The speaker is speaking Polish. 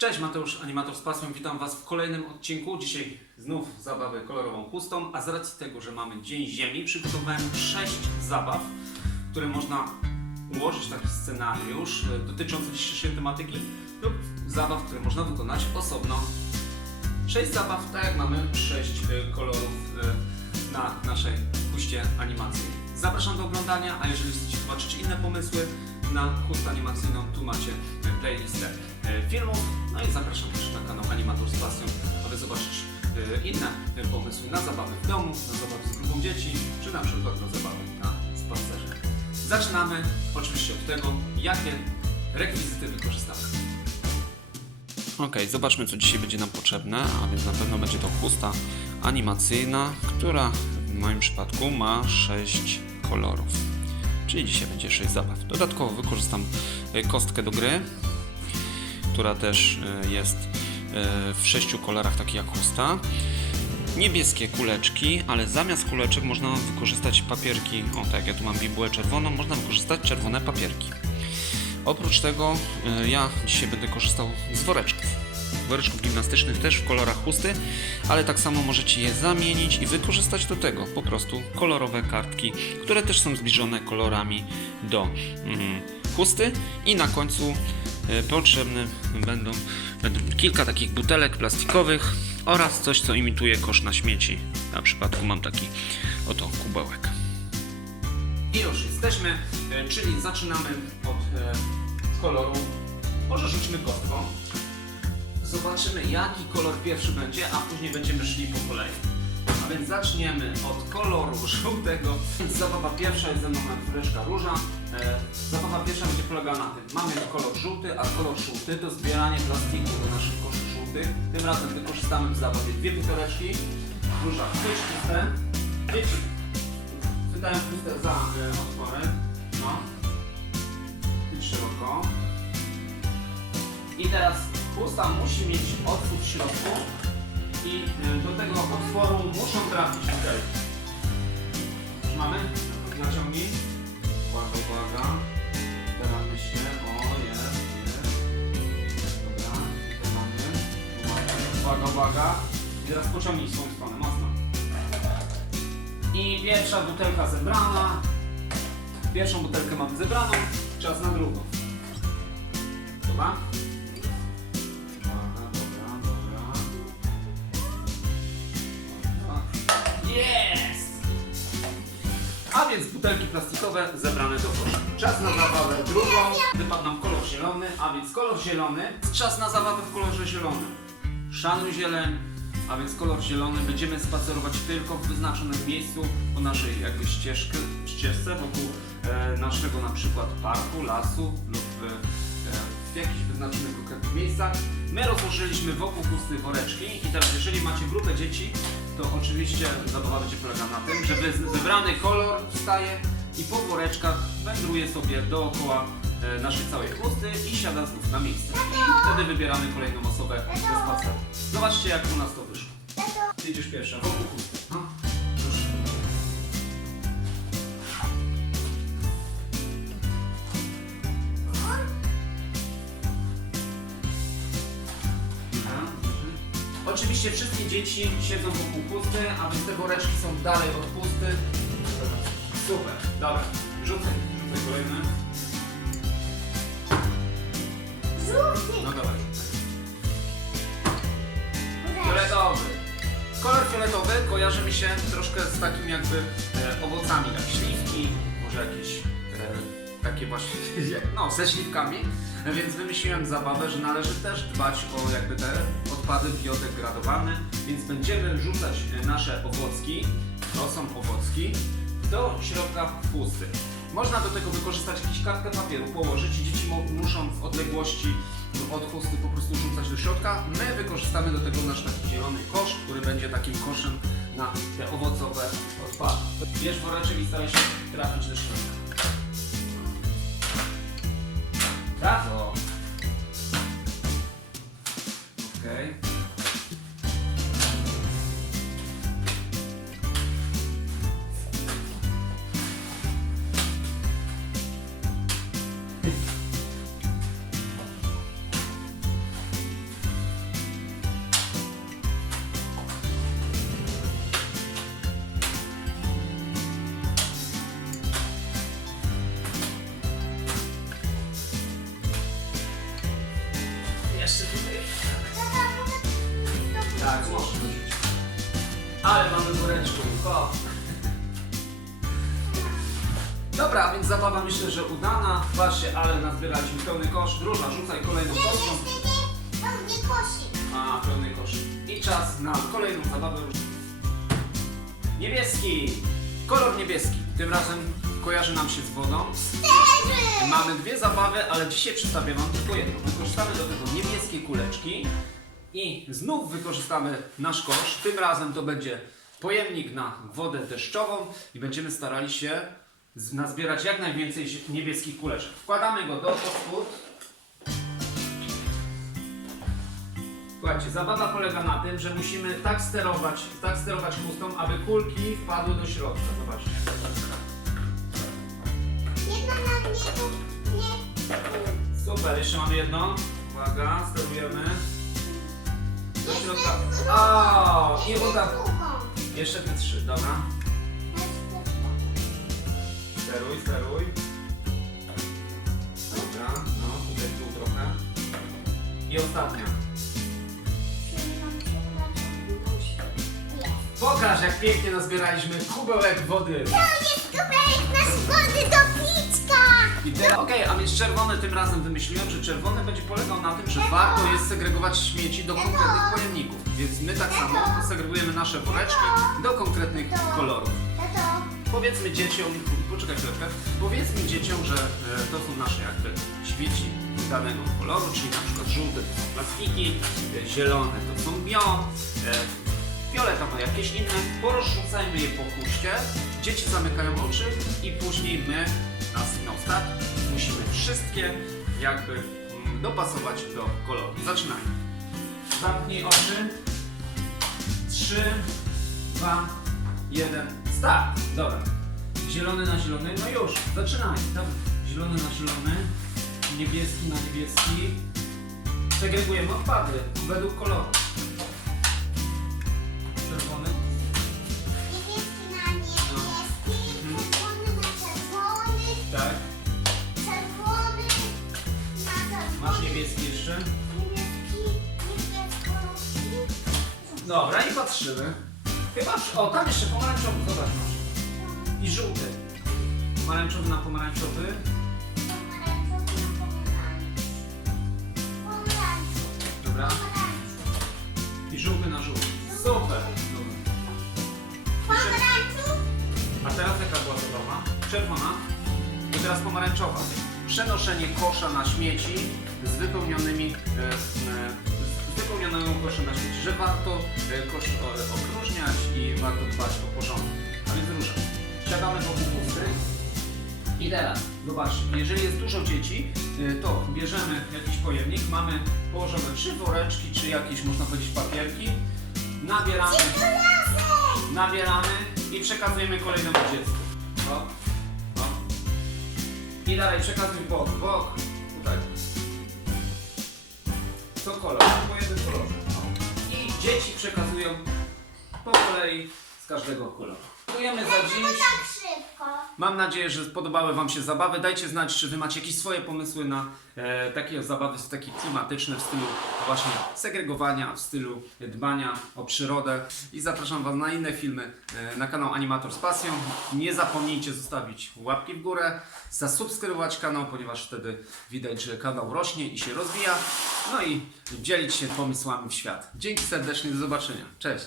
Cześć, Mateusz, animator z pasją. Witam Was w kolejnym odcinku. Dzisiaj znów zabawę kolorową chustą, a z racji tego, że mamy Dzień Ziemi, przygotowałem 6 zabaw, które można ułożyć taki scenariusz e, dotyczący dzisiejszej tematyki lub zabaw, które można wykonać osobno. 6 zabaw, tak jak mamy 6 kolorów e, na naszej huście animacji. Zapraszam do oglądania, a jeżeli chcecie zobaczyć inne pomysły na chustę animacyjną, tu macie e, playlistę e, filmów. No i zapraszam też na kanał Animator z Pasją, aby zobaczyć e, inne e, pomysły na zabawy w domu, na zabawy z grupą dzieci, czy na przykład na zabawy na spacerze. Zaczynamy oczywiście od tego, jakie rekwizyty wykorzystamy. Ok, zobaczmy co dzisiaj będzie nam potrzebne, a więc na pewno będzie to chusta animacyjna, która w moim przypadku ma 6 kolorów. Czyli dzisiaj będzie 6 zabaw. Dodatkowo wykorzystam e, kostkę do gry, która też e, jest e, w 6 kolorach, takich jak chusta. Niebieskie kuleczki, ale zamiast kuleczek można wykorzystać papierki, o tak jak ja tu mam bibułę czerwoną, można wykorzystać czerwone papierki. Oprócz tego e, ja dzisiaj będę korzystał z woreczków. Woreczków gimnastycznych też w kolorach chusty, ale tak samo możecie je zamienić i wykorzystać do tego po prostu kolorowe kartki, które też są zbliżone kolorami do mm, chusty i na końcu potrzebne będą, będą kilka takich butelek plastikowych oraz coś co imituje kosz na śmieci. Na przypadku mam taki oto kubełek. I już jesteśmy, e, czyli zaczynamy od e, koloru. Może rzućmy kostką. Zobaczymy jaki kolor pierwszy będzie, a później będziemy szli po kolei. A więc zaczniemy od koloru żółtego. Zabawa pierwsza jest ze mną chwileczka róża. E, zabawa pierwsza będzie polegała na tym. Mamy kolor żółty, a kolor żółty to zbieranie plastiku do naszych koszy żółtych. Tym razem wykorzystamy w zabawie dwie buteleczki. Róża, chwyć chustę. Dzieci, Wydałem chustę za y, otwory. No. I szeroko. I teraz chusta musi mieć otwór w środku. I y, do tego otworu muszą trafić butelki. Już mamy? Naciągnij. Uwaga, uwaga. Staramy się. O, jest, jest. Dobra, tutaj mamy. Uwaga, uwaga, uwaga. I teraz pociągnij w tą stronę, mocno. I pierwsza butelka zebrana. Pierwszą butelkę mamy zebraną. Czas na drugą. Dobra? Dobra, dobra, dobra. Dobra. A więc butelki plastikowe zebrane do kosza. Czas na zabawę drugą. Wypadł nam kolor zielony, a więc kolor zielony. Czas na zabawę w kolorze zielonym. Szanuj zieleń, a więc kolor zielony. Będziemy spacerować tylko w wyznaczonym miejscu po naszej jakby ścieżce, ścieżce wokół e, naszego na przykład parku, lasu lub e, e, w jakichś wyznaczonych konkretnych miejscach. My rozłożyliśmy wokół pusty woreczki i teraz jeżeli macie grupę dzieci, to oczywiście zabawa będzie polegała na tym, że wy- wybrany kolor wstaje i po woreczkach wędruje sobie dookoła e, naszej całej chusty i siada znów na miejsce. I wtedy wybieramy kolejną osobę do spaceru. Zobaczcie jak u nas to wyszło. Idziesz pierwsza, wokół chusty. Oczywiście wszystkie dzieci siedzą wokół pusty, a więc te woreczki są dalej od pusty. Super, dobra. Rzucaj, rzucaj kolejny. Żółty! No dobra. Fioletowy. Kolor fioletowy kojarzy mi się troszkę z takim jakby e, owocami, jak śliwki, może jakieś e, takie właśnie, no ze śliwkami. Więc wymyśliłem zabawę, że należy też dbać o jakby te odpady biodegradowane, więc będziemy rzucać e, nasze owocki, to są owocki, do środka pusty. Można do tego wykorzystać jakąś kartkę papieru, położyć i dzieci muszą w odległości od chusty po prostu rzucać do środka. My wykorzystamy do tego nasz taki zielony kosz, który będzie takim koszem na te owocowe odpady. Bierz woreczek i staraj się trafić do środka. Jeszcze tutaj. Tak, można dorzucić. Ale mamy góreczką. O. Dobra, więc zabawa myślę, że udana. Patrzcie, ale nazbieraliśmy pełny kosz. Druża, rzucaj kolejną kostką. A, pełny kosz. I czas na kolejną zabawę. Niebieski! Kolor niebieski. Tym razem kojarzy nam się z wodą. Mamy dwie zabawy, ale dzisiaj przedstawię Wam tylko jedną. Wykorzystamy do tego niebieskie kuleczki i znów wykorzystamy nasz kosz. Tym razem to będzie pojemnik na wodę deszczową i będziemy starali się nazbierać jak najwięcej niebieskich kuleczek. Wkładamy go do podspód. Słuchajcie, zabawa polega na tym, że musimy tak sterować, tak sterować chustą, aby kulki wpadły do środka. Zobaczcie. Super, jeszcze mamy jedno. Uwaga, sterujemy. Do środka. O, i uda. drugą. Jeszcze te trzy, dobra. Steruj, steruj. Dobra, no tutaj dół trochę. I ostatnia. Pokaż jak pięknie nazbieraliśmy kubełek wody. Wody do pićka. I teraz, okej, a więc czerwony tym razem wymyśliłem, że czerwony będzie polegał na tym, że warto jest segregować śmieci do konkretnych pojemników. Więc my tak samo segregujemy nasze woreczki do konkretnych kolorów. Tato, Powiedzmy dzieciom, poczekaj chwileczkę, powiedzmy dzieciom, że e, to są nasze jakby śmieci danego koloru, czyli na przykład żółte to są plastiki, e, zielone to są bio, e, fioletowe jakieś inne, porozrzucajmy je po huście, dzieci zamykają oczy i później my na sygnał start musimy wszystkie jakby mm, dopasować do koloru. Zaczynajmy. Zamknij oczy. 3, 2, 1, start! Dobra. Zielony na zielony, no już, zaczynaj. Dobra. Zielony na zielony, niebieski na niebieski. Segregujemy odpady według koloru. Czerwony. niebieski na niebieski, czerwony na czerwony, Tak. czerwony na czerwony. Masz niebieski jeszcze. Niebieski, niebiesko-różny. Dobra i patrzymy. Chyba, o tam jeszcze pomarańczowy, zobacz masz. I żółty. Pomarańczowy na pomarańczowy. Pomarańczowy na pomarańcz. Pomarańcz. Dobra. I żółty na żółty. Super. A teraz jaka była? Czerwona. I teraz pomarańczowa. Przenoszenie kosza na śmieci z wypełnionymi e, z wypełnioną koszem na śmieci, że warto e, kosz e, opróżniać i warto dbać o porządek. A więc róża. Siadamy wokół pusty. I teraz, zobaczcie, jeżeli jest dużo dzieci, e, to bierzemy jakiś pojemnik, mamy położone czy woreczki, czy jakieś, można powiedzieć, papierki, nabieramy nabieramy i przekazujemy kolejnemu dziecku. O, o. I dalej przekazuj bok, bok. Tutaj. Co kolor? Po jednym kolorze. I dzieci przekazują po kolei z każdego koloru. Dziękujemy za dziś. tak szybko? Mam nadzieję, że podobały Wam się zabawy. Dajcie znać, czy Wy macie jakieś swoje pomysły na e, takie zabawy, takie klimatyczne w stylu właśnie segregowania, w stylu dbania o przyrodę. I zapraszam Was na inne filmy e, na kanał Animator z Pasją. Nie zapomnijcie zostawić łapki w górę, zasubskrybować kanał, ponieważ wtedy widać, że kanał rośnie i się rozwija. No i dzielić się pomysłami w świat. Dzięki serdecznie, do zobaczenia. Cześć!